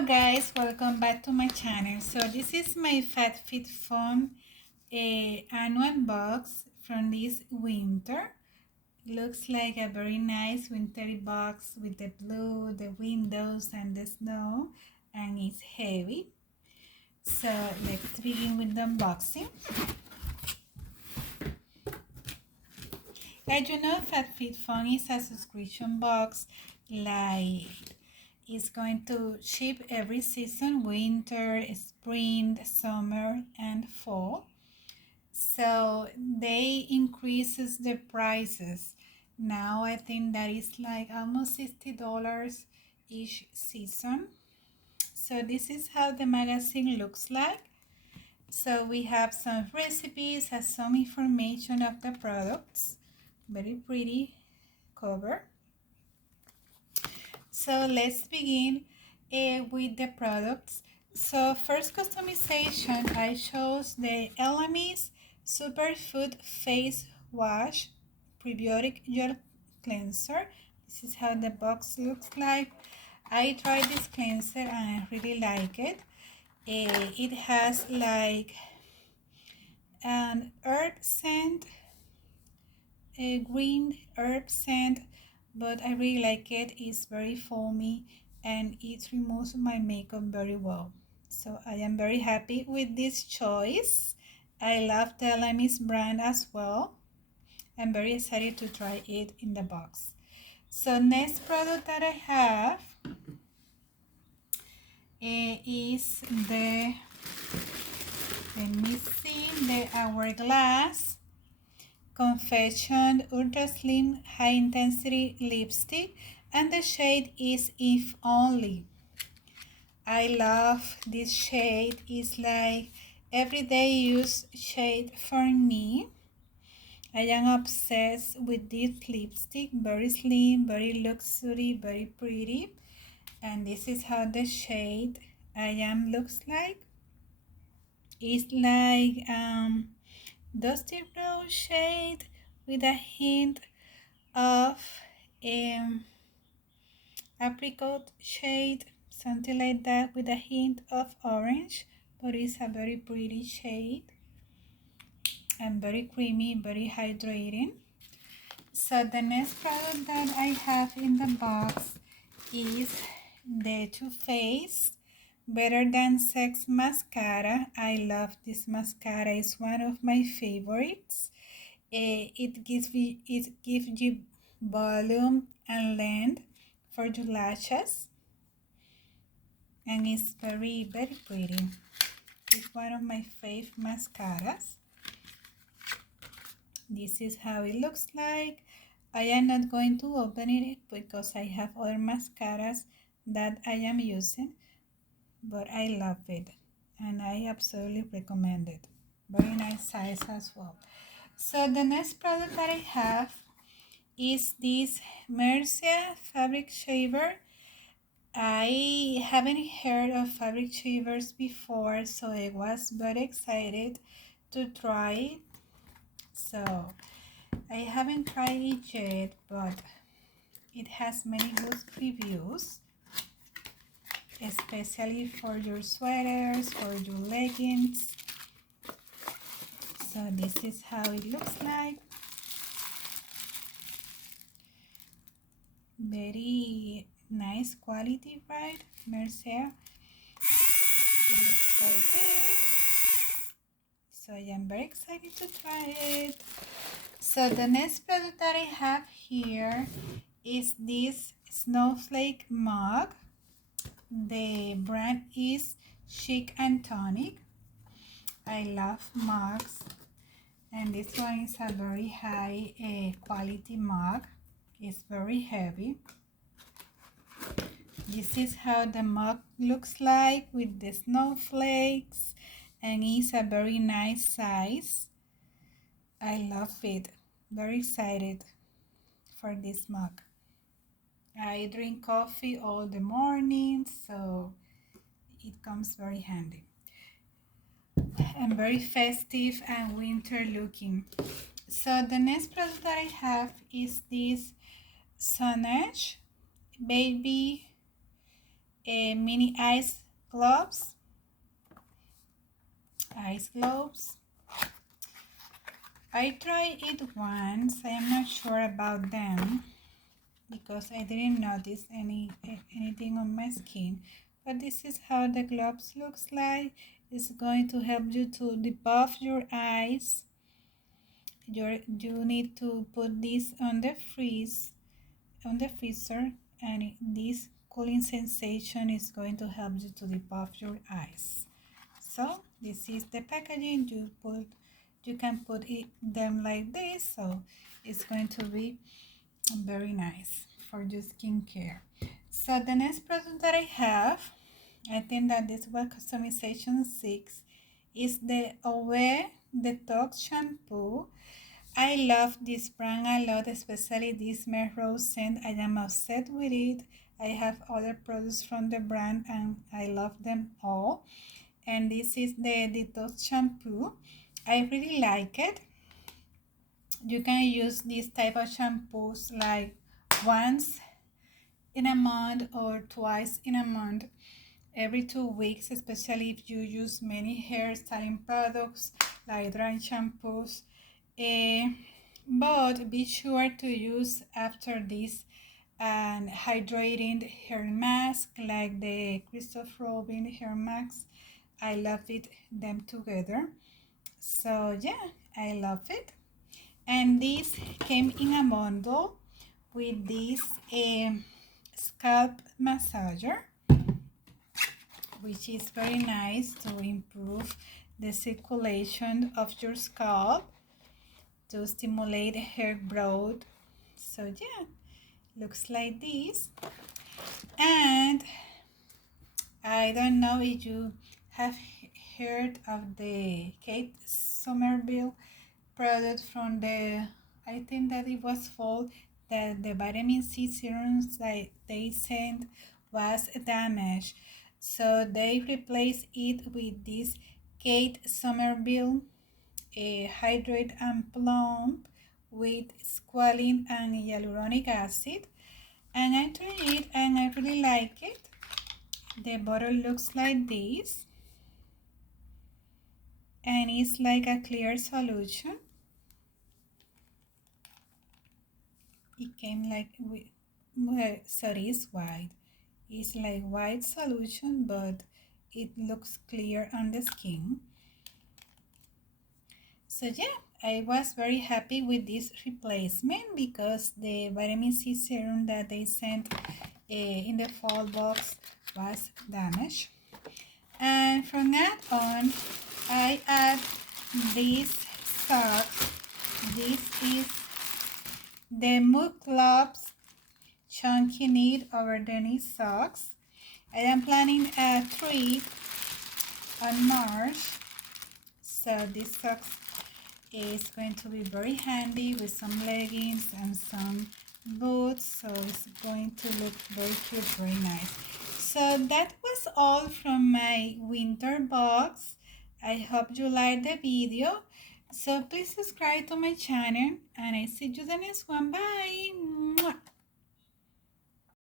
Hello guys, welcome back to my channel. So this is my Fabfitfun annual box from this winter. Looks like a very nice wintry box with the blue, the windows and the snow, and it's heavy. So let's begin with the unboxing. As you know, Fabfitfun is a subscription box, like it's going to ship every season: winter, spring, summer and fall. So they increases the prices. Now I think that is like almost $60 each season. So this is how the magazine looks like. So we have some recipes and some information of the products. Very pretty cover. So let's begin with the products. So first customization, I chose the Elamis Superfood Face Wash Prebiotic Gel Cleanser. This is how the box looks like. I tried this cleanser and I really like it. It has like an herb scent, a green herb scent, but I really like it. It's very foamy and it removes my makeup very well. So I am very happy with this choice. I love the Elamis brand as well. I'm very excited to try it in the box. So next product that I have is the, let me see, the Hourglass Confession Ultra Slim High Intensity Lipstick, and the shade is If Only. I love this shade. It's like everyday use shade for me. I am obsessed with this lipstick. Very slim, very luxury, very pretty. And this is how the shade I am looks like. It's like dusty rose shade with a hint of apricot shade, something like that, with a hint of orange, but it's a very pretty shade and very creamy, very hydrating. So the next product that I have in the box is the Too Faced Better Than Sex mascara. I love this mascara. It's one of my favorites. It gives you volume and length for your lashes, and it's very pretty. It's one of my fave mascaras. This is how it looks like. I am not going to open it because I have other mascaras that I am using, but I love it and I absolutely recommend it. Very nice size as well. So the next product that I have is this Mercia fabric shaver. I haven't heard of fabric shavers before, so I was very excited to try it. So I haven't tried it yet, but it has many good reviews, especially for your sweaters, for your leggings. So this is how it looks like. Very nice quality, right? Mercia. Looks like this. So I am very excited to try it. So the next product that I have here is this snowflake mug. The brand is Chic and Tonic. I love mugs, and this one is a very high quality mug. It's very heavy. This is how the mug looks like with the snowflakes, and it's a very nice size. I love it. Very excited for this mug. I drink coffee all the morning, so it comes very handy. And very festive and winter looking. So the next product that I have is this Sonage Baby mini ice gloves. I tried it once. I am not sure about them because I didn't notice anything on my skin. But this is how the gloves looks like. It's going to help you to debuff your eyes. You need to put this on the freezer, and this cooling sensation is going to help you to debuff your eyes. So this is the packaging. You can put them like this, so it's going to be very nice for your skincare. So the next product that I have, I think that this was customization 6, is the Owe Detox Shampoo. I love this brand a lot, especially this Melrose scent. I am obsessed with it. I have other products from the brand and I love them all. And this is the Detox Shampoo. I really like it. You can use this type of shampoos like once in a month or twice in a month, every 2 weeks, especially if you use many hair styling products like dry shampoos. But be sure to use after this an hydrating hair mask like the Christopher Robin hair mask. I love it, them together. So yeah, I love it. And this came in a bundle with this scalp massager, which is very nice to improve the circulation of your scalp, to stimulate hair growth. So yeah, looks like this. And I don't know if you have heard of the Kate Somerville product from the, I think that it was fall, that the vitamin C serums that they sent was damaged. So they replaced it with this Kate Somerville hydrate and plump with squalene and hyaluronic acid. And I tried it and I really like it. The bottle looks like this, and it's like a clear solution. It came like with, well, sorry, it's white. It's like white solution, but it looks clear on the skin. So yeah, I was very happy with this replacement because the vitamin C serum that they sent in the fall box was damaged. And from that on, I add these socks. This is the Mood Club's Chunky Knit Over the Knee Socks. I am planning a trip on March, so this socks is going to be very handy with some leggings and some boots, so it's going to look very cute, very nice. So that was all from my winter box. I hope you liked the video. So please subscribe to my channel and I see you the next one. Bye. Mwah.